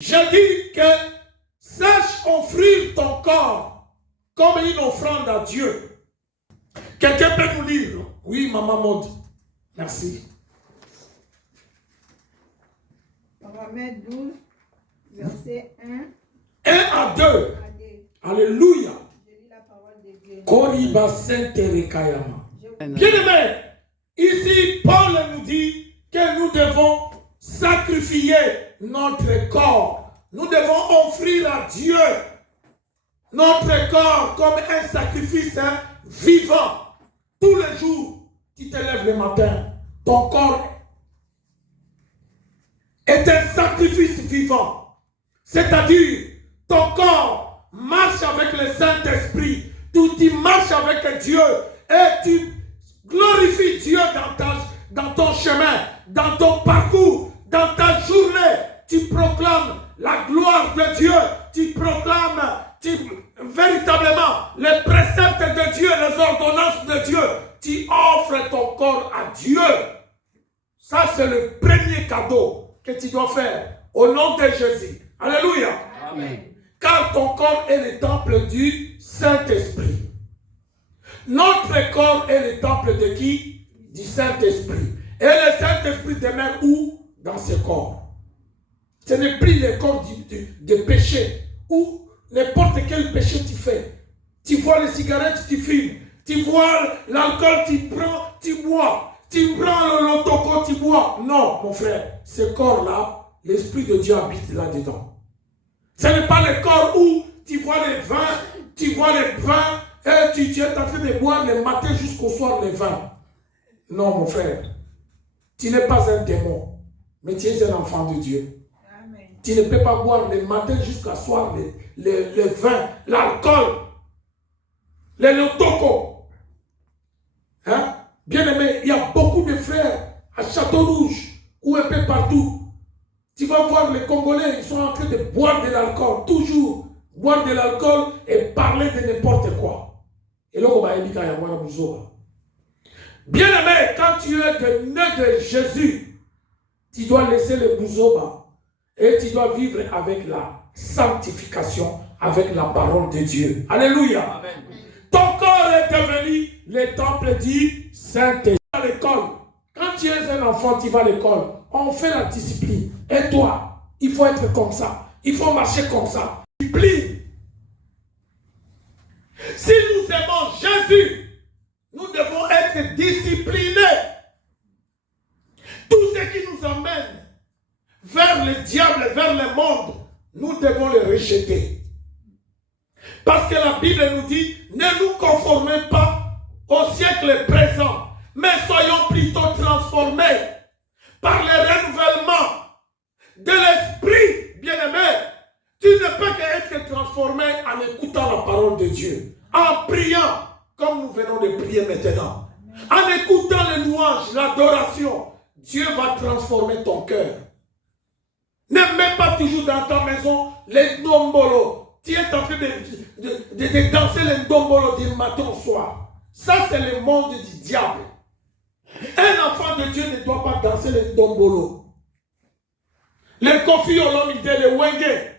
Je dis que sache offrir ton corps comme une offrande à Dieu. Quelqu'un peut nous dire? Oui, maman Maud. Merci. Romains 12, verset 1. 1 à 2. Alléluia. Je lis la parole de Dieu. Koriba Saint-Terekayama. Bien-aimé, ici Paul nous dit que nous devons sacrifier notre corps. Nous devons offrir à Dieu notre corps comme un sacrifice vivant. Tous les jours, tu te lèves le matin, ton corps est un sacrifice vivant. C'est-à-dire, ton corps marche avec le Saint-Esprit. Tu marches avec Dieu et tu glorifies Dieu dans ton chemin, dans ton parcours, dans ta journée. Tu proclames la gloire de Dieu. Tu proclames véritablement les préceptes de Dieu, les ordonnances de Dieu. Tu offres ton corps à Dieu. Ça, c'est le premier cadeau que tu dois faire au nom de Jésus. Alléluia. Amen. Car ton corps est le temple du Saint-Esprit. Notre corps est le temple de qui? Du Saint-Esprit. Et le Saint-Esprit demeure où? Dans ce corps. Ce n'est plus le corps de péché. Ou n'importe quel péché tu fais. Tu vois les cigarettes, tu fumes. Tu vois l'alcool, tu prends, tu bois. Tu prends le lotoco, tu bois. Non, mon frère. Ce corps-là, l'Esprit de Dieu habite là-dedans. Ce n'est pas le corps où tu vois les vins, et tu es en train de boire le matin jusqu'au soir le vin. Non, mon frère. Tu n'es pas un démon, mais tu es un enfant de Dieu. Amen. Tu ne peux pas boire le matin jusqu'au soir le vin, l'alcool, le lotoco. Hein? Bien aimé, il y a beaucoup de frères à Château-Rouge ou un peu partout. Tu vas voir les Congolais, ils sont en train de boire de l'alcool, toujours boire de l'alcool et parler de n'importe quoi. Et là, on va éviter à avoir bien aimé, quand tu es né de Jésus, tu dois laisser le bouzoba et tu dois vivre avec la sanctification, avec la parole de Dieu. Alléluia. Amen. Ton corps est devenu le temple du Saint-Esprit. À l'école, quand tu es un enfant, tu vas à l'école, on fait la discipline. Et toi, il faut être comme ça. Il faut marcher comme ça. Discipline. Si nous aimons Jésus, nous devons être disciplinés. Tout ce qui nous amène vers le diable, vers le monde, nous devons le rejeter. Parce que la Bible nous dit, ne nous conformez pas au siècle présent, mais soyons plutôt transformés par le renouvellement de l'esprit, bien-aimé. Tu ne peux qu'être transformé en écoutant la parole de Dieu, en priant, comme nous venons de prier maintenant, en écoutant les louanges, l'adoration. Dieu va transformer ton cœur. Ne mets pas toujours dans ta maison les ndombolo. Tu es en train de danser les ndombolo du matin au soir. Ça, c'est le monde du diable. Un enfant de Dieu ne doit pas danser les ndombolo. Les Kofi Olomide, les Wenge.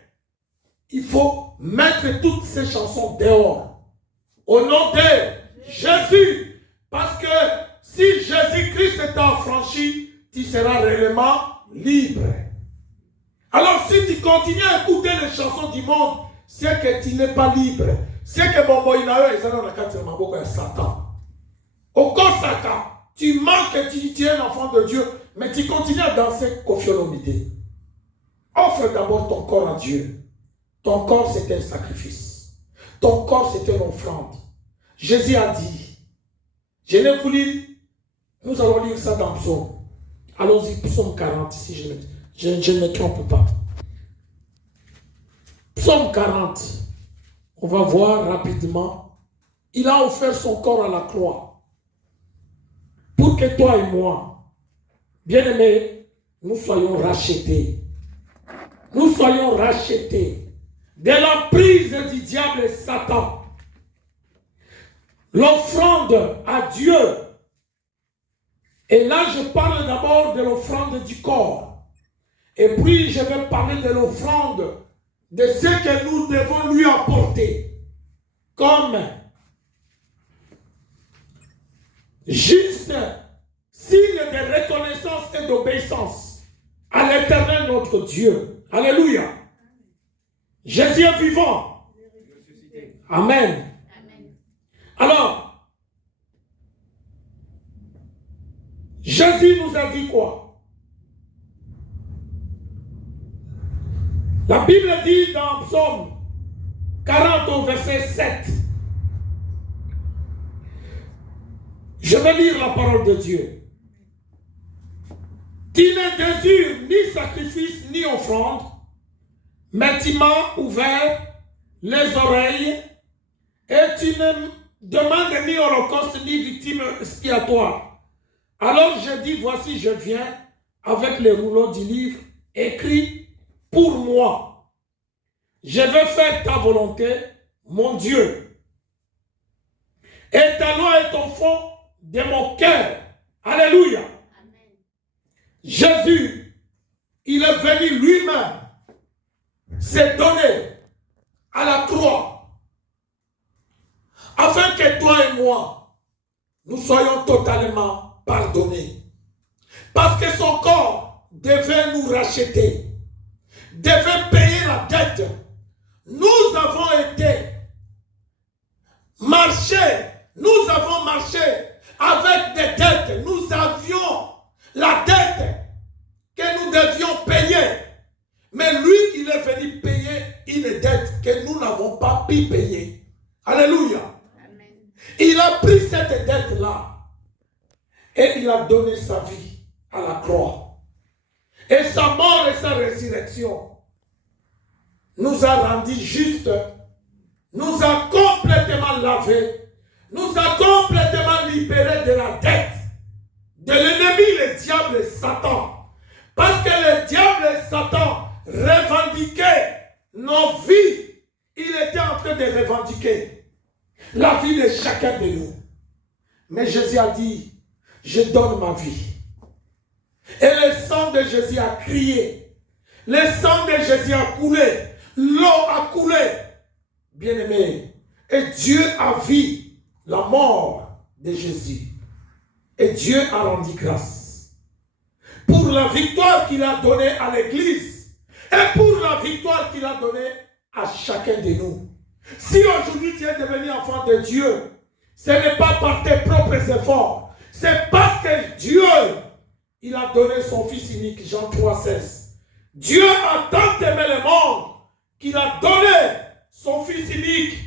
Il faut mettre toutes ces chansons dehors. Au nom de Jésus. Parce que si Jésus-Christ t'a affranchi, tu seras réellement libre. Alors si tu continues à écouter les chansons du monde, c'est que tu n'es pas libre. C'est que Satan. Au Kosaka, tu manques, tu es un enfant de Dieu, mais tu continues à danser Kofi Olomide. Offre d'abord ton corps à Dieu. Ton corps, c'est un sacrifice. Ton corps, c'est une offrande. Jésus a dit, je n'ai voulu, nous allons lire ça dans Psaume. Allons-y, Psaume 40, si je ne me trompe pas. Psaume 40, on va voir rapidement. Il a offert son corps à la croix. Pour que toi et moi, bien-aimés, nous soyons rachetés. Nous soyons rachetés de la prise du diable et Satan. L'offrande à Dieu. Et là, je parle d'abord de l'offrande du corps. Et puis, je vais parler de l'offrande, de ce que nous devons lui apporter, comme juste signe de reconnaissance et d'obéissance à l'Éternel notre Dieu. Alléluia. Jésus est vivant. Amen. Alors, Jésus nous a dit quoi? La Bible dit dans Psaume 40 au verset 7. Je vais lire la parole de Dieu. Tu ne désires ni sacrifice ni offrande, mais tu m'as ouvert les oreilles et tu ne demandes ni holocauste ni victime expiatoire. Alors je dis, voici je viens avec les rouleaux du livre écrit pour moi. Je veux faire ta volonté, mon Dieu. Et ta loi est au fond de mon cœur. Alléluia. Amen. Jésus, il est venu lui-même se donner à la croix afin que toi et moi, nous soyons totalement pardonnés. Parce que son corps devait nous racheter, devait payer la dette. Nous avons été nous avons marché avec des dettes. Nous avions la dette que nous devions payer. Mais lui, il est venu payer une dette que nous n'avons pas pu payer. Alléluia. Amen. Il a pris cette dette-là et il a donné sa vie à la croix. Et sa mort et sa résurrection nous a rendus justes, nous a complètement lavés, nous a complètement libérés de la dette de l'ennemi, le diable et Satan. Parce que le diable et Satan revendiquaient nos vies. Il était en train de revendiquer la vie de chacun de nous. Mais Jésus a dit, je donne ma vie. Et le sang de Jésus a crié. Le sang de Jésus a coulé. L'eau a coulé. Bien-aimé. Et Dieu a vu la mort de Jésus. Et Dieu a rendu grâce pour la victoire qu'il a donnée à l'Église et pour la victoire qu'il a donnée à chacun de nous. Si aujourd'hui tu es devenu enfant de Dieu, ce n'est pas par tes propres efforts, c'est parce que Dieu, il a donné son Fils unique, Jean 3,16. Dieu a tant aimé le monde qu'il a donné son Fils unique,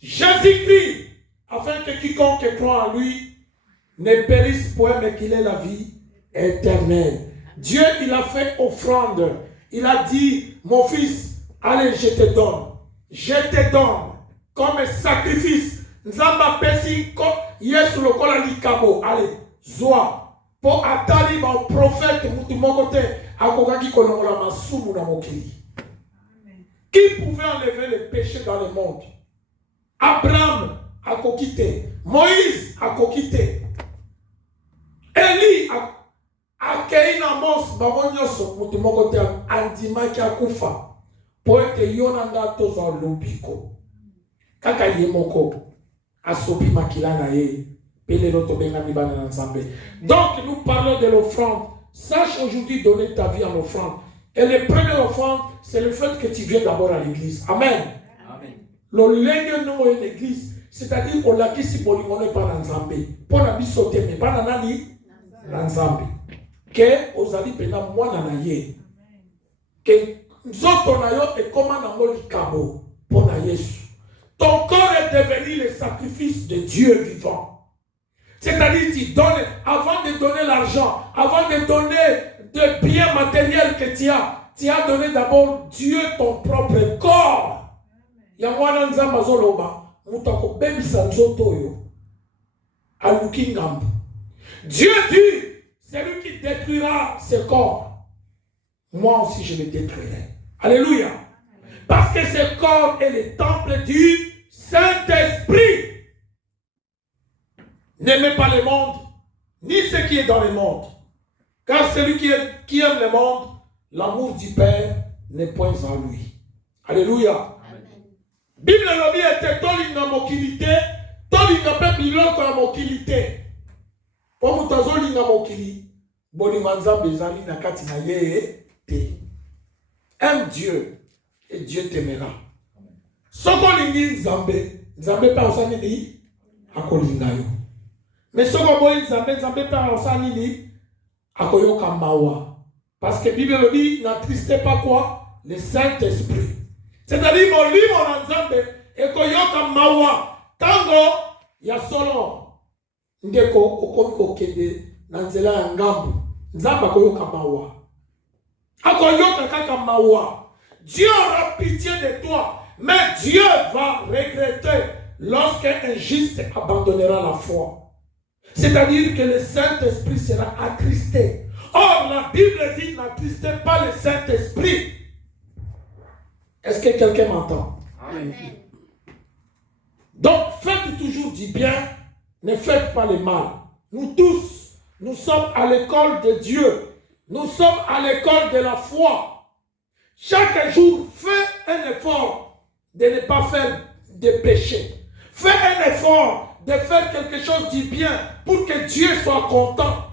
Jésus-Christ, afin que quiconque croit en lui ne périsse point, mais qu'il ait la vie éternelle. Dieu, il a fait offrande. Il a dit, mon fils, allez, je te donne comme sacrifice. Nzamba pesi ko Yesu lokola likabo. Allez, zoa. Po atali ba prophète mutu mokote akokaki kolongola masumu na mokili. Qui pouvait enlever le péché dans le monde? Abraham a kokité. Moïse a kokité. Eli akei na mos babonyoso mutu mokote andimaki akufa. Po ete yonanga toza lobiko. Kaka yemoko asopi makila na ye. Donc nous parlons de l'offrande. Sache aujourd'hui donner ta vie en offrande. Et le premier offrande, c'est le fait que tu viens d'abord à l'église. Amen. Amen. Le lenge no est l'église, c'est-à-dire on l'a qui si polimone pas dans Zambé. Pour la bisote mais pas dans nani dans Zambé. Que ozali pena moi na ye. Que nzoto na yo et comment na mo likabo pour na Yesu. Ton corps est devenu le sacrifice de Dieu vivant. C'est-à-dire, tu donnes, avant de donner l'argent, avant de donner des biens matériels que tu as donné d'abord Dieu ton propre corps. Dieu dit, c'est lui qui détruira ce corps. Moi aussi, je le détruirai. Alléluia. Parce que ce corps est le temple du Saint-Esprit. N'aimez pas le monde, ni ce qui est dans le monde. Car celui qui aime le monde, l'amour du Père n'est point en lui. Alléluia. Bible lobi était tolinga mokili te, tolinga pe biloko ya mokili te. Po mutu azolinga mokili, bolinga nzambe ezali na kati na ye te. Aime Dieu et Dieu t'aimera. Soko lingi nzambe, nzambe pa osani ni akolinga yo. Mais soko boyi nzambe, nzambe pa osani ni akoyoka mawa. Parce que Bible lobi n'attristez pas quoi? Le Saint-Esprit. C'est-à-dire, mon livre en Nzambe, et koyoka mawa, tango, ya solo, ndeko, okomiko kende, nanzela ya ngambu, Nzamba koyoka mawa. Akoyoka kaka mawa. Dieu aura pitié de toi, mais Dieu va regretter lorsqu'un juste abandonnera la foi. C'est-à-dire que le Saint-Esprit sera attristé. Or, la Bible dit, n'attristez pas le Saint-Esprit. Est-ce que quelqu'un m'entend? Amen. Donc, faites toujours du bien, ne faites pas le mal. Nous tous, nous sommes à l'école de Dieu. Nous sommes à l'école de la foi. Chaque jour, fais un effort de ne pas faire de péché. Fais un effort de faire quelque chose du bien pour que Dieu soit content.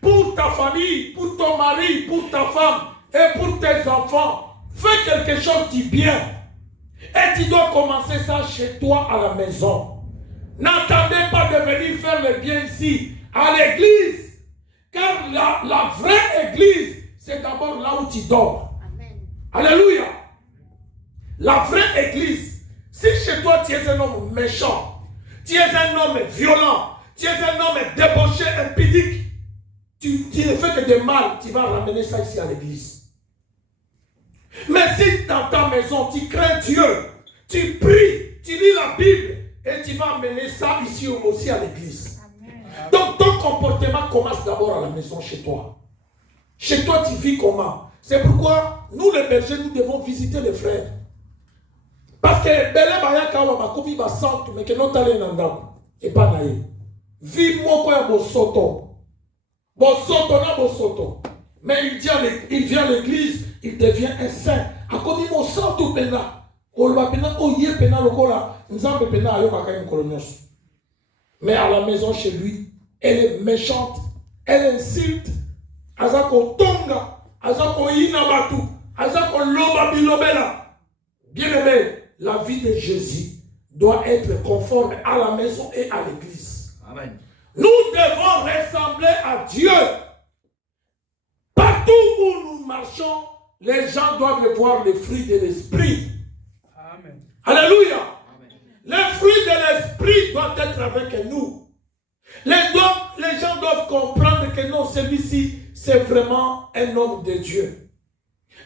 Pour ta famille, pour ton mari, pour ta femme et pour tes enfants. Fais quelque chose de bien. Et tu dois commencer ça chez toi à la maison. N'attendez pas de venir faire le bien ici, à l'église. Car la vraie église, c'est d'abord là où tu dors. Amen. Alléluia. La vraie église. Si chez toi tu es un homme méchant, tu es un homme violent, tu es un homme débauché, impudique, tu ne fais que de mal, tu vas ramener ça ici à l'église. Mais si dans ta maison, tu crains Dieu, tu pries, tu lis la Bible et tu vas amener ça ici aussi à l'église. Donc ton comportement commence d'abord à la maison chez toi. Chez toi, tu vis comment? C'est pourquoi nous les bergers, nous devons visiter les frères. Parce que Bele Bayaka wa komi ba santu mais que non tale nandako et pas naïe. Vie moko ya bosoto. Bosoto na bosoto. Mais il vient à l'église, il devient un saint. A komi mo santu pena. Kolba pena oye pena lokola nzambe pena ayoka ka kolonyos. Mais à la maison chez lui, elle est méchante, elle insulte. Azako tonga, azako inabatu, azako loba bilobela. Bien-aimé, la vie de Jésus doit être conforme à la maison et à l'église. Amen. Nous devons ressembler à Dieu. Partout où nous marchons, les gens doivent voir les fruits de l'esprit. Amen. Alléluia. Amen. Les fruits de l'esprit doivent être avec nous. Les gens doivent comprendre que non, celui-ci, c'est vraiment un homme de Dieu.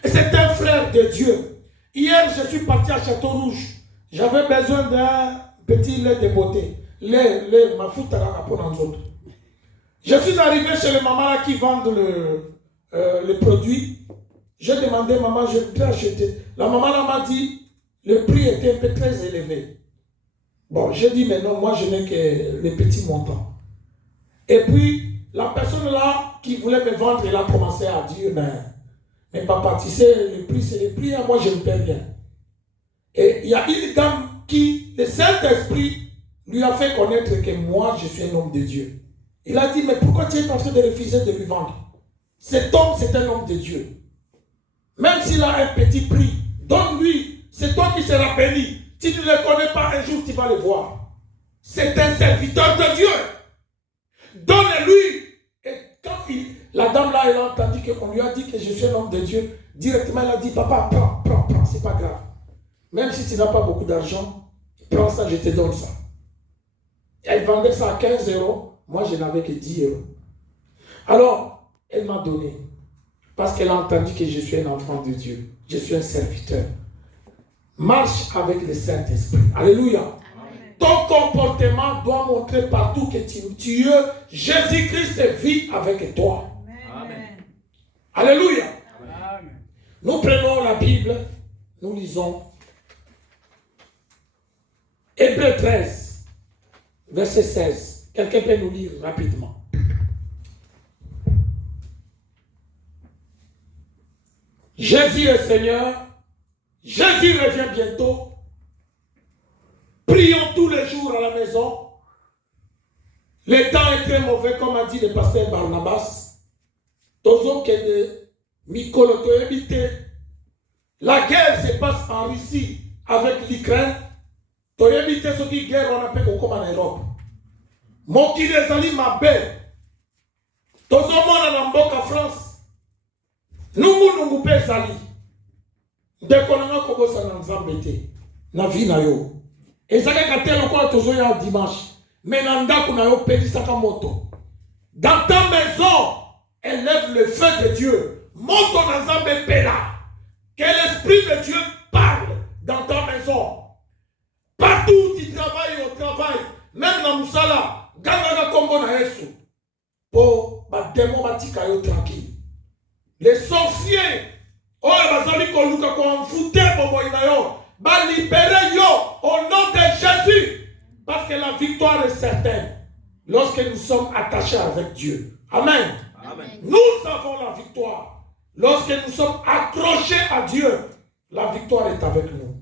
Et c'est un frère de Dieu. Hier, je suis parti à Château-Rouge. J'avais besoin d'un petit lait de beauté. Lait, ma fouta pour nous autres. Je suis arrivé chez les mamans là qui vendent le produit. J'ai demandé, maman, je voudrais acheter. La maman là m'a dit, le prix était un peu très élevé. Bon, j'ai dit, mais non, moi je n'ai que les petits montants. Et puis, la personne là qui voulait me vendre, elle a commencé à dire, mais papa, tu sais, le prix c'est le prix, moi je ne paie rien. Et il y a une dame qui, le Saint-Esprit, lui a fait connaître que moi je suis un homme de Dieu. Il a dit, mais pourquoi tu es en train de refuser de lui vendre? Cet homme, c'est un homme de Dieu. Même s'il a un petit prix, donne-lui, c'est toi qui seras béni. Si tu ne le connais pas, un jour tu vas le voir. C'est un serviteur de Dieu. Donne-lui. Et quand la dame là, elle a entendu qu'on lui a dit que je suis un homme de Dieu, directement elle a dit, papa, prends, c'est pas grave. Même si tu n'as pas beaucoup d'argent, prends ça, je te donne ça. Elle vendait ça à 15 €, moi je n'avais que 10 €. Alors, elle m'a donné, parce qu'elle a entendu que je suis un enfant de Dieu, je suis un serviteur. Marche avec le Saint-Esprit. Alléluia. Amen. Ton comportement doit montrer partout que tu es Jésus-Christ vit avec toi. Amen. Alléluia. Amen. Nous prenons la Bible, nous lisons Hébreux 13, verset 16. Quelqu'un peut nous lire rapidement. Jésus est Seigneur. Jésus revient bientôt. Prions tous les jours à la maison. Le temps est très mauvais, comme a dit le pasteur Barnabas. Tozo Kende, Mikolo Toebite. La guerre se passe en Russie avec l'Ukraine. Toebite ce qui guerre on appelle comme en Europe. Moki les ali mabe. Tozo mona na mboka France. Nungu pe zali. Ndeko nanga kobosa na nzambe te. Na vie na yo. Ezaka katelo kwa tozo ya dimanche. Mais dans ta maison, élève le feu de Dieu. Monte ton ensemble pela. Que l'Esprit de Dieu parle dans ta maison. Partout où tu travailles au travail, même dans Moussala, Ganga Kombo na Yesu. Pour ma démon batika yo tranquille. Les sorciers, oh, bazali koluka ko envoûter bobo inayo, ba libérer yo au nom de Jésus. Parce que la victoire est certaine lorsque nous sommes attachés avec Dieu. Amen. Amen. Nous avons la victoire. Lorsque nous sommes accrochés à Dieu, la victoire est avec nous.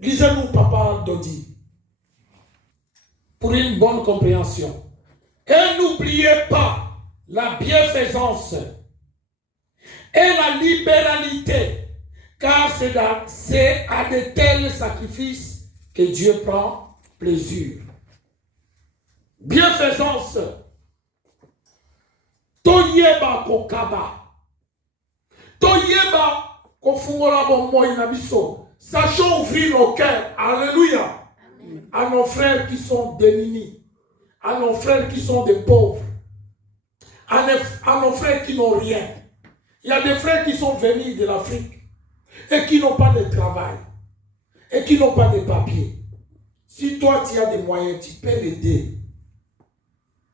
Lisez-nous, Papa Dodi, pour une bonne compréhension. Et n'oubliez pas la bienfaisance et la libéralité, car c'est à de tels sacrifices que Dieu prend plaisir. Bienfaisance. Toyeba kokaba. Toyeba kofungola bombo inabiso. Sachons ouvrir nos cœurs. Alléluia. Amen. À nos frères qui sont démunis. À nos frères qui sont des pauvres. À nos frères qui n'ont rien. Il y a des frères qui sont venus de l'Afrique et qui n'ont pas de travail. Et qui n'ont pas de papiers. Si toi tu as des moyens, tu peux l'aider.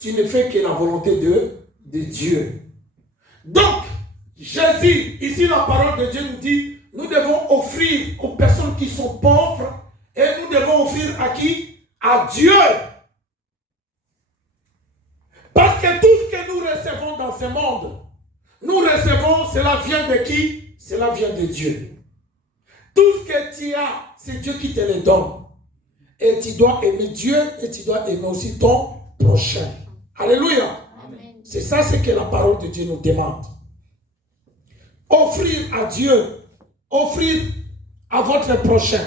Tu ne fais que la volonté de Dieu. Donc, Jésus, ici la parole de Dieu nous dit, nous devons offrir aux personnes qui sont pauvres et nous devons offrir à qui? À Dieu. Parce que tout ce que nous recevons dans ce monde, nous recevons, cela vient de qui? Cela vient de Dieu. Tout ce que tu as, c'est Dieu qui te le donne. Et tu dois aimer Dieu et tu dois aimer aussi ton prochain. Alléluia. Amen. C'est ça ce que la parole de Dieu nous demande. Offrir à Dieu, offrir à votre prochain.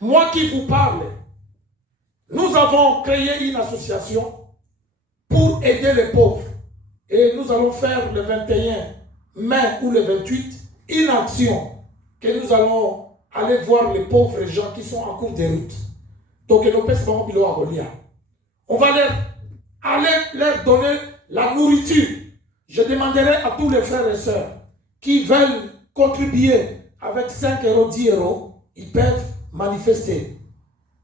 Moi qui vous parle, nous avons créé une association pour aider les pauvres. Et nous allons faire le 21 mai ou le 28 une action que nous allons aller voir les pauvres gens qui sont en cours de route. Donc, on va aller leur donner la nourriture. Je demanderai à tous les frères et sœurs qui veulent contribuer avec 5 euros, 10 euros, ils peuvent manifester.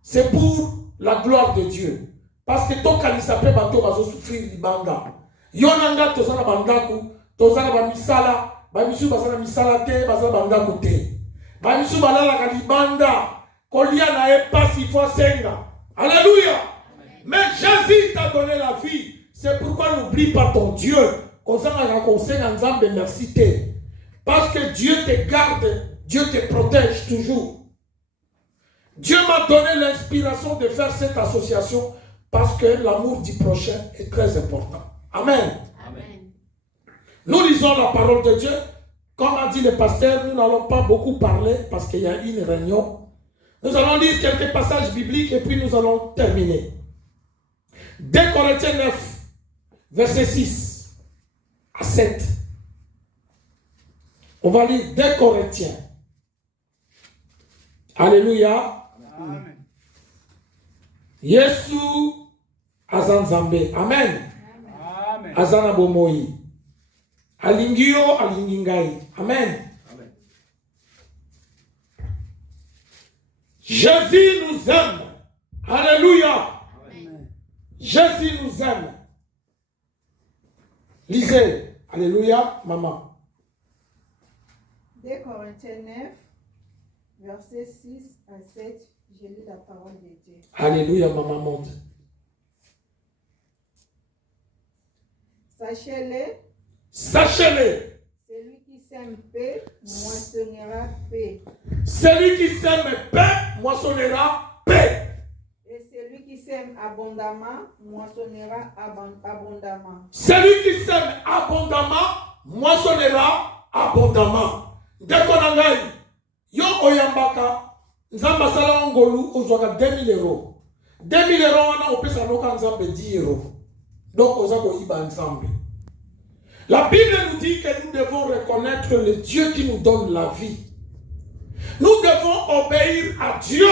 C'est pour la gloire de Dieu. Parce que ton kalisape bato va souffrir libanga. Yonanga tozana bandaku, tozana bamisala, bamisu bazana misala te, bazana bandaku te. Bamisu balala kalibanda. Kolia na pas si fois senga. Alléluia. Mais Jésus t'a donné la vie. C'est pourquoi n'oublie pas ton Dieu. Merci. Parce que Dieu te garde, Dieu te protège toujours. Dieu m'a donné l'inspiration de faire cette association parce que l'amour du prochain est très important. Amen. Amen. Nous lisons la parole de Dieu. Comme a dit le pasteur, nous n'allons pas beaucoup parler parce qu'il y a une réunion. Nous allons lire quelques passages bibliques et puis nous allons terminer. 2 Corinthiens 9, verset 6 à 7. On va lire 2 Corinthiens. Alléluia. Amen. Yesu azan Zambé. Amen. Amen. Azana bomoi. Alingio alingingai. Amen. Amen. Jésus nous aime. Alléluia. Amen. Jésus nous aime. Lisez. Alléluia, maman. 2 Corinthiens 9, verset 6 à 7, j'ai lu la parole de Dieu. Alléluia, maman, monte. Sachez-le. Sachez-le. Celui qui sème paix moissonnera paix. Celui qui sème paix moissonnera paix. Et celui qui sème abondamment moissonnera abondamment. Celui qui sème abondamment moissonnera abondamment. Dekonangai, yo oyambaka, nzamba sala ngolu ozwaka 2000 euros. 2000 euros wana opesa noka nzambe 10 euros. Donc ozako iba nzambe. La Bible nous dit que nous devons reconnaître le Dieu qui nous donne la vie. Nous devons obéir à Dieu.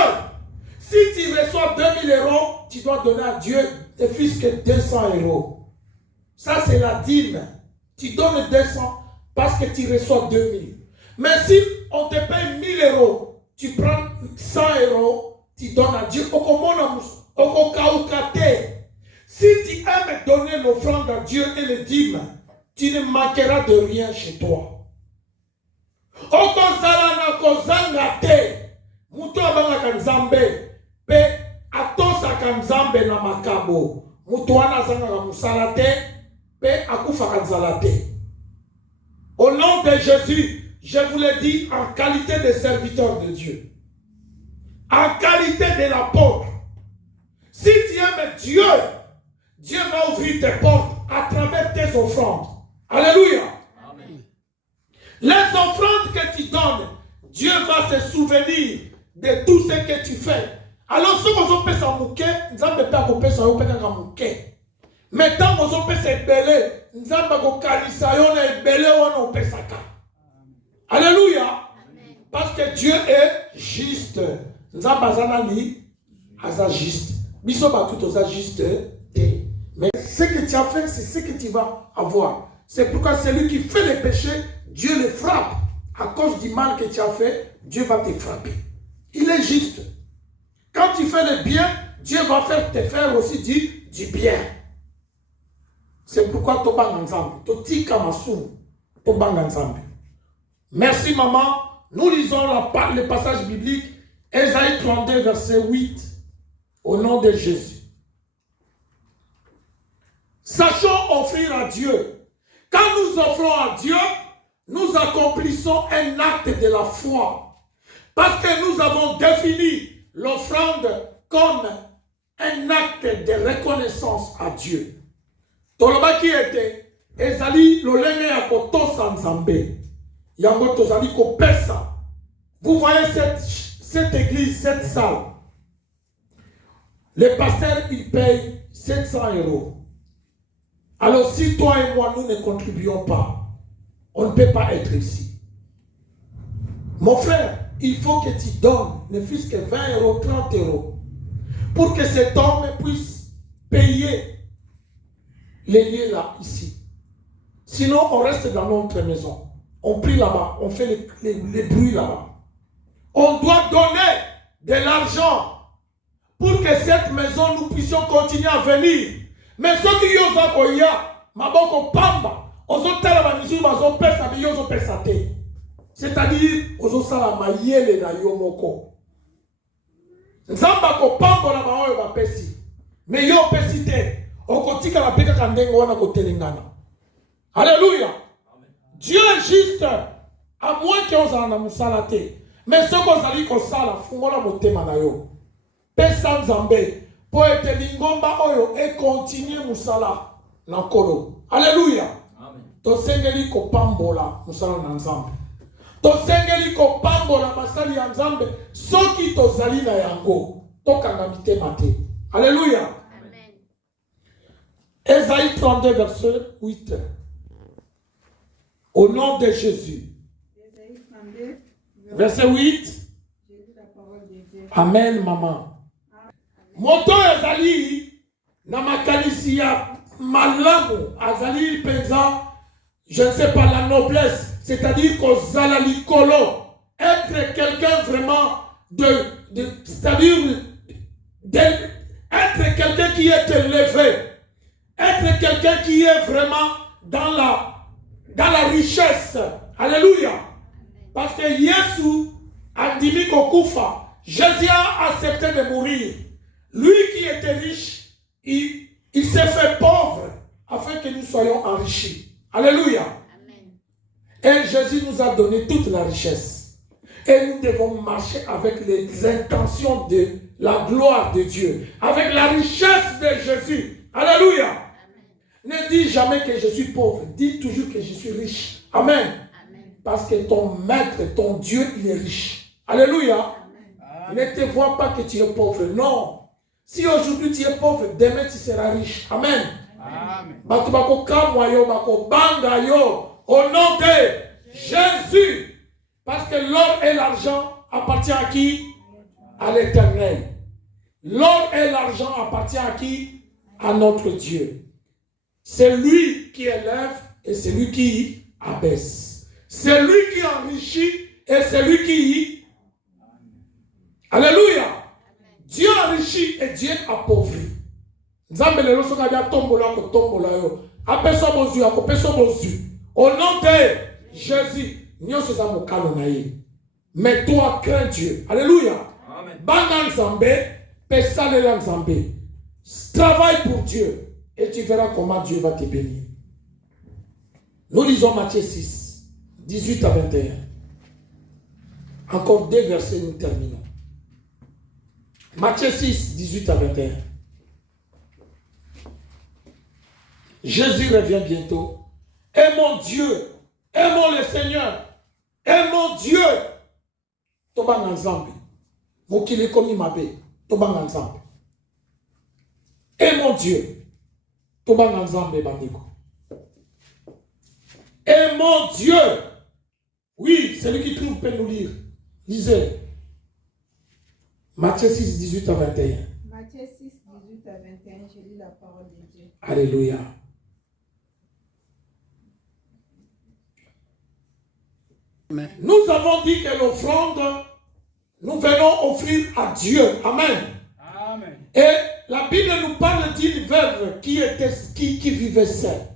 Si tu reçois 2000 euros, tu dois donner à Dieu ne fût-ce que 200 euros. Ça, c'est la dîme. Tu donnes 200 parce que tu reçois 2000. Mais si on te paye 1000 euros, tu prends 100 euros, tu donnes à Dieu. Si tu aimes donner l'offrande à Dieu et le dîme, tu ne manqueras de rien chez toi. Okozala na kozanga te. Mutu abanga nzambe pe atosaka nzambe na makabo. Mutu wana zanga musala te pe akufa nzala te. Au nom de Jésus, je vous le dis en qualité de serviteur de Dieu. En qualité de l'apôtre. Si tu aimes Dieu, Dieu va ouvrir tes portes à travers tes offrandes. Alléluia. Amen. Les offrandes que tu donnes, Dieu va se souvenir de tout ce que tu fais. Alors, si vous avez un mouké, nous avons un mouké. Mais tant que vous avez un belé, nous avons un belé. Alléluia. Parce que Dieu est juste. Nous avons un juste. Nous sommes juste. Mais ce que tu as fait, c'est ce que tu vas avoir. C'est pourquoi celui qui fait les péchés, Dieu le frappe. À cause du mal que tu as fait, Dieu va te frapper. Il est juste. Quand tu fais le bien, Dieu va te faire aussi du bien. C'est pourquoi tu vas ensemble. Merci maman. Nous lisons le passage biblique, Ésaïe 32, verset 8. Au nom de Jésus. Sachons offrir à Dieu. Quand nous offrons à Dieu, nous accomplissons un acte de la foi. Parce que nous avons défini l'offrande comme un acte de reconnaissance à Dieu. Toloba qui était, ezali lolenge ya kotosa nzambe. Yango tozali kopesa. Vous voyez cette église, cette salle. Le pasteur, il paye 700 euros. Alors si toi et moi, nous ne contribuons pas, on ne peut pas être ici. Mon frère, il faut que tu donnes, ne fût-ce que 20 euros, 30 euros, pour que cet homme puisse payer les liens là, ici. Sinon, on reste dans notre maison. On prie là-bas, on fait les bruits là-bas. On doit donner de l'argent pour que cette maison, nous puissions continuer à venir. Mais ceux qui ont fait maboko pamba, c'est-à-dire, ozo sala mayele na yo moko. Nzamba ko pamba na baoyo ba pesi. Mais yo pesi te, okotika la peka kandengo wana kotelengana. Alléluia. Dieu est juste, à moins qu'on s'en a musala te. Mais ce qu'on s'ali ko sala fungola motema na yo. Pesa nzambe. Pour être lingomba oyo et continuer musala na kolo. Alléluia. Amen. To sengeli ko pambola musala na nzambe. To sengeli ko pambola masali ya nzambe soki to zali na yango. To kanga mitema te. Alléluia. Amen. Ésaïe 32 verset 8. Au nom de Jésus. Ésaïe 32 verset 8. Amen maman. Moto azali na makanisi ya malamu azali penza, je ne sais pas, la noblesse, c'est-à-dire kozala likolo, être quelqu'un vraiment c'est-à-dire être quelqu'un qui est élevé, être quelqu'un qui est vraiment dans la richesse. Alléluia. Parce que Jésus a dit kokufa, Jésus a accepté de mourir. Lui qui était riche, il s'est fait pauvre afin que nous soyons enrichis. Alléluia. Amen. Et Jésus nous a donné toute la richesse. Et nous devons marcher avec les intentions de la gloire de Dieu. Avec la richesse de Jésus. Alléluia. Amen. Ne dis jamais que je suis pauvre. Dis toujours que je suis riche. Amen. Amen. Parce que ton maître, ton Dieu, il est riche. Alléluia. Amen. Ne te vois pas que tu es pauvre. Non. Si aujourd'hui tu es pauvre, demain tu seras riche. Amen. Amen. Au nom de Jésus. Parce que l'or et l'argent appartiennent à qui? À l'Éternel. L'or et l'argent appartiennent à qui? À notre Dieu. C'est lui qui élève et c'est lui qui abaisse. C'est lui qui enrichit et c'est lui qui... Alléluia. Dieu enrichit et Dieu appauvrit. Au nom de Jésus, mais toi crains Dieu. Alléluia. Travaille pour Dieu et tu verras comment Dieu va te bénir. Nous lisons Matthieu 6, 18 à 21. Encore 2 versets, nous terminons. Matthieu 6, 18 à 21. Jésus revient bientôt. Aimons Dieu. Aimons le Seigneur. Aimons Dieu. Toba Nzambe. Mokile komi mabe. Toba Nzambe. Aimons Dieu. Toba Nzambe bandeko. Aimons Dieu. Oui, celui qui trouve peut nous lire. Lisez. Matthieu 6, 18 à 21. Matthieu 6, 18 à 21, je lis la parole de Dieu. Alléluia. Amen. Nous avons dit que l'offrande, nous venons offrir à Dieu. Amen. Amen. Et la Bible nous parle d'une veuve qui vivait seule,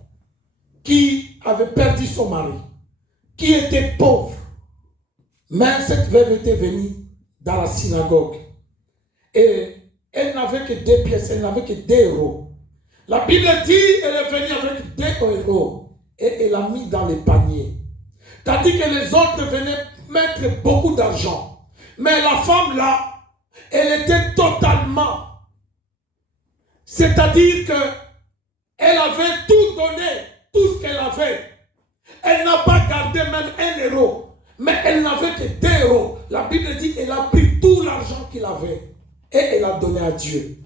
qui avait perdu son mari, qui était pauvre. Mais cette veuve était venue dans la synagogue. Et elle n'avait que 2 pièces, elle n'avait que 2 euros. La Bible dit qu'elle est venue avec 2 euros et elle a mis dans le panier. C'est-à-dire que les autres venaient mettre beaucoup d'argent. Mais la femme là, elle était totalement. C'est-à-dire qu'elle avait tout donné, tout ce qu'elle avait. Elle n'a pas gardé même 1 euro. Mais elle n'avait que 2 euros. La Bible dit qu'elle a pris tout l'argent qu'il avait. Et elle a donné à Dieu.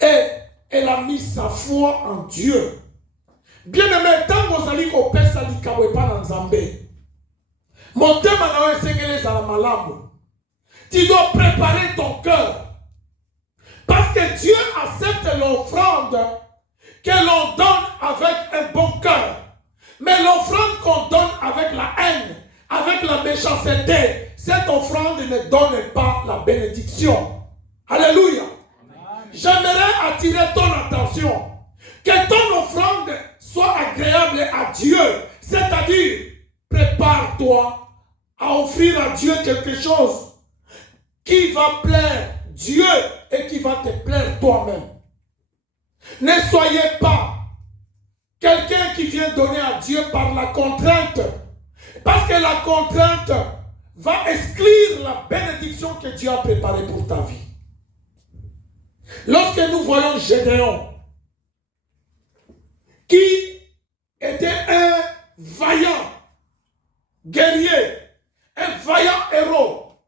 Et elle a mis sa foi en Dieu. Bien aimé, tant que vous allez au Père Salikawe pas dans Zambé, mon thème à la tu dois préparer ton cœur. Parce que Dieu accepte l'offrande que l'on donne avec un bon cœur. Mais l'offrande qu'on donne avec la haine, avec la méchanceté, cette offrande ne donne pas la bénédiction. Alléluia. J'aimerais attirer ton attention. Que ton offrande soit agréable à Dieu. C'est-à-dire, prépare-toi à offrir à Dieu quelque chose qui va plaire Dieu et qui va te plaire toi-même. Ne soyez pas quelqu'un qui vient donner à Dieu par la contrainte. Parce que la contrainte va exclure la bénédiction que Dieu a préparée pour ta vie. Lorsque nous voyons Gédéon, qui était un vaillant guerrier, un vaillant héros,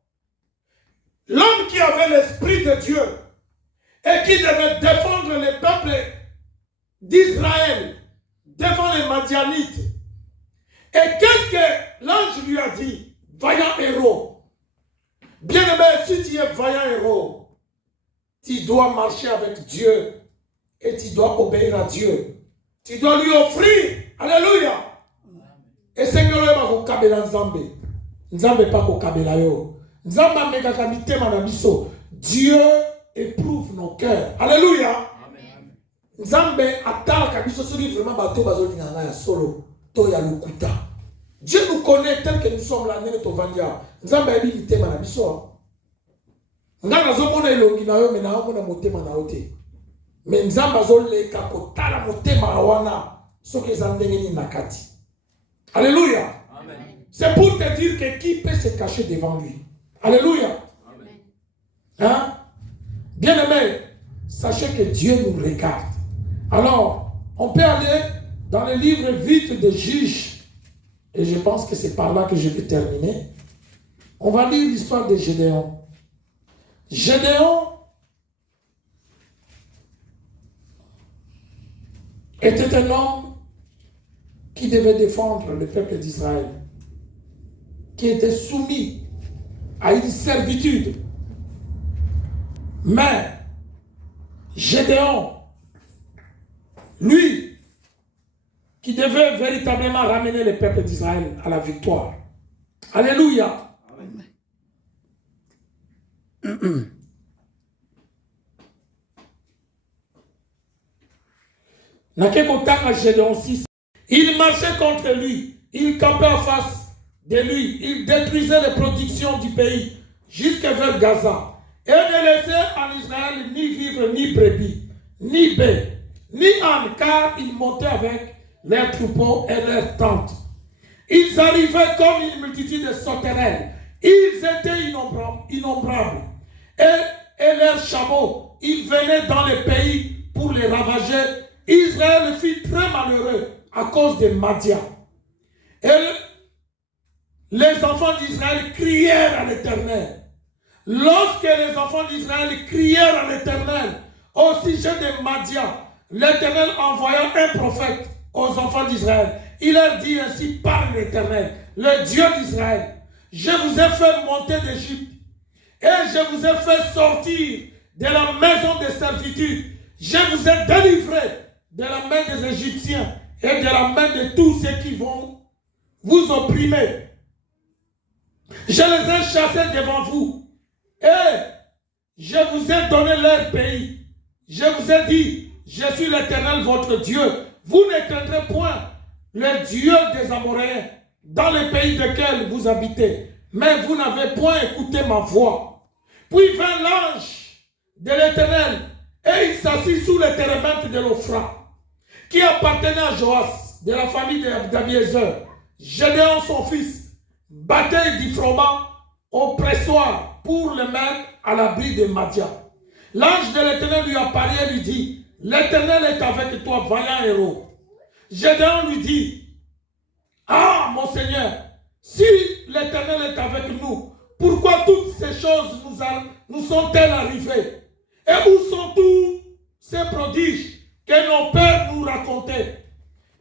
l'homme qui avait l'esprit de Dieu et qui devait défendre le peuple d'Israël devant les Madianites. Et qu'est-ce que l'ange lui a dit? Vaillant héros. Bien-aimé, si tu es vaillant héros, tu dois marcher avec Dieu et tu dois obéir à Dieu. Tu dois lui offrir. Alléluia. Et Seigneur, il va vous kabela Nzambe. Nzambe pas ko kabela yo. Nzamba mega kamite manabiso. Dieu éprouve nos cœurs. Alléluia. Nzambe atala kabiso soki vraiment bato bazoli nganga ya solo to ya lukuta. Dieu nous connaît tel que nous sommes là nene to vandia. Nzambe habilité manabiso. Ngana zomona elongi na yo mena omona motema na ote. Mais nzamba zoleka kotala motema wana soki eza ndenge nini na kati. Alléluia. C'est pour te dire que qui peut se cacher devant lui. Alléluia. Hein? Bien-aimés, sachez que Dieu nous regarde. Alors, on peut aller dans le livre vite des Juges, et je pense que c'est par là que je vais terminer. On va lire l'histoire de Gédéon. Gédéon était un homme qui devait défendre le peuple d'Israël, qui était soumis à une servitude. Mais Gédéon, lui, qui devait véritablement ramener le peuple d'Israël à la victoire. Alléluia. Gédéon 6. Il marchait contre lui, il campait en face de lui, il détruisait les productions du pays jusqu'à vers Gaza et ne laissait en Israël ni vivre ni brebis, ni bœufs, ni ânes, car ils montaient avec leurs troupeaux et leurs tentes. Ils arrivaient comme une multitude de sauterelles, ils étaient innombrables, et leurs chameaux, ils venaient dans les pays pour les ravager. Israël fut très malheureux à cause de Madian. Et les enfants d'Israël crièrent à l'Éternel. Lorsque les enfants d'Israël crièrent à l'Éternel au sujet de Madian, l'Éternel envoya un prophète aux enfants d'Israël. Il leur dit ainsi par l'Éternel, le Dieu d'Israël: je vous ai fait monter d'Égypte et je vous ai fait sortir de la maison de servitude. Je vous ai délivré de la main des Égyptiens et de la main de tous ceux qui vont vous opprimer. Je les ai chassés devant vous et je vous ai donné leur pays. Je vous ai dit, je suis l'Éternel votre Dieu. Vous ne craindrez point le Dieu des Amoréens dans le pays desquels vous habitez. Mais vous n'avez point écouté ma voix. Puis vint l'ange de l'Éternel et il s'assit sous les térébintes de l'Ophra, qui appartenait à Joas, de la famille d'Abiezer. Gédéon, son fils, battait du froment au pressoir pour le mettre à l'abri de Madian. L'ange de l'Éternel lui apparaît et lui dit: l'Éternel est avec toi, vaillant héros. Gédéon lui dit: ah, mon Seigneur, si l'Éternel est avec nous, pourquoi toutes ces choses nous sont-elles arrivées? Et où sont tous ces prodiges que nos pères nous racontaient?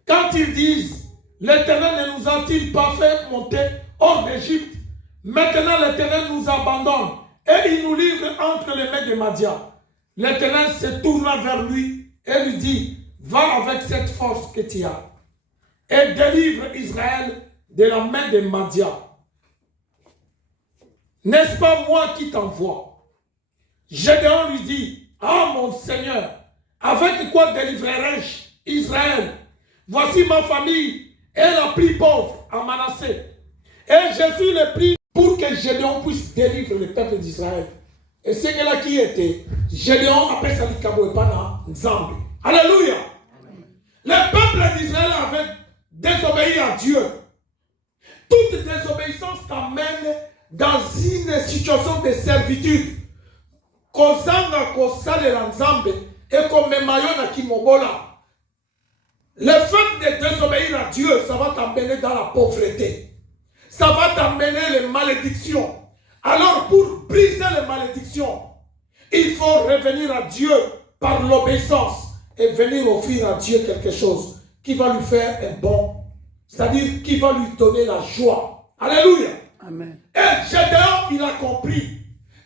Quand ils disent: l'Éternel ne nous a-t-il pas fait monter hors d'Égypte? Maintenant l'Éternel nous abandonne et il nous livre entre les mains de Madian. L'Éternel se tourna vers lui et lui dit: va avec cette force que tu as et délivre Israël de la main de Madian. N'est-ce pas moi qui t'envoie? Gédéon lui dit: ah, mon Seigneur, avec quoi délivrerai-je Israël? Voici ma famille est la plus pauvre à Manassé, et je suis le plus pour que Gédéon puisse délivrer le peuple d'Israël. Et c'est là qui était Gédéon après ça Likabo et Pana Nzambe. Alléluia. Le peuple d'Israël avait désobéi à Dieu. Toute désobéissance t'amène dans une situation de servitude. Kozanga kosalela Nzambe et komemayo na kimobola. Le fait de désobéir à Dieu, ça va t'amener dans la pauvreté. Ça va t'amener les malédictions. Alors pour briser les malédictions, il faut revenir à Dieu par l'obéissance et venir offrir à Dieu quelque chose qui va lui faire un bon, c'est-à-dire qui va lui donner la joie. Alléluia. Amen. Et Gédéon, il a compris.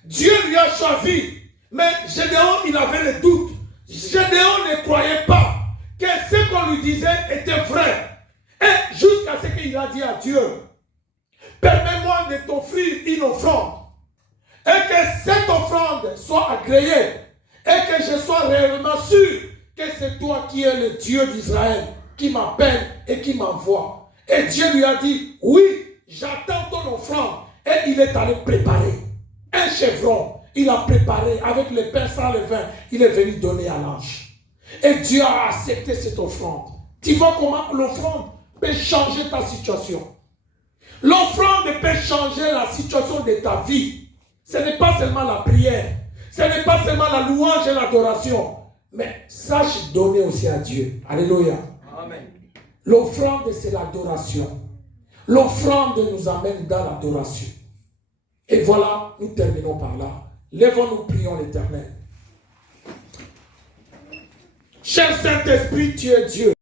Dieu lui a choisi. Mais Gédéon, il avait le doute. Gédéon ne croyait pas que ce qu'on lui disait était vrai. Et jusqu'à ce qu'il a dit à Dieu: permets-moi de t'offrir une offrande. Et que cette offrande soit agréée. Et que je sois réellement sûr que c'est toi qui es le Dieu d'Israël, qui m'appelle et qui m'envoie. Et Dieu lui a dit: oui, j'attends ton offrande. Et il est allé préparer un chevron. Il a préparé avec le pain sans le vin. Il est venu donner à l'ange. Et Dieu a accepté cette offrande. Tu vois comment l'offrande peut changer ta situation. L'offrande peut changer la situation de ta vie. Ce n'est pas seulement la prière. Ce n'est pas seulement la louange et l'adoration. Mais sache donner aussi à Dieu. Alléluia. Amen. L'offrande, c'est l'adoration. L'offrande nous amène dans l'adoration. Et voilà, nous terminons par là. Lèvons-nous, prions l'Éternel. Cher Saint-Esprit, tu es Dieu.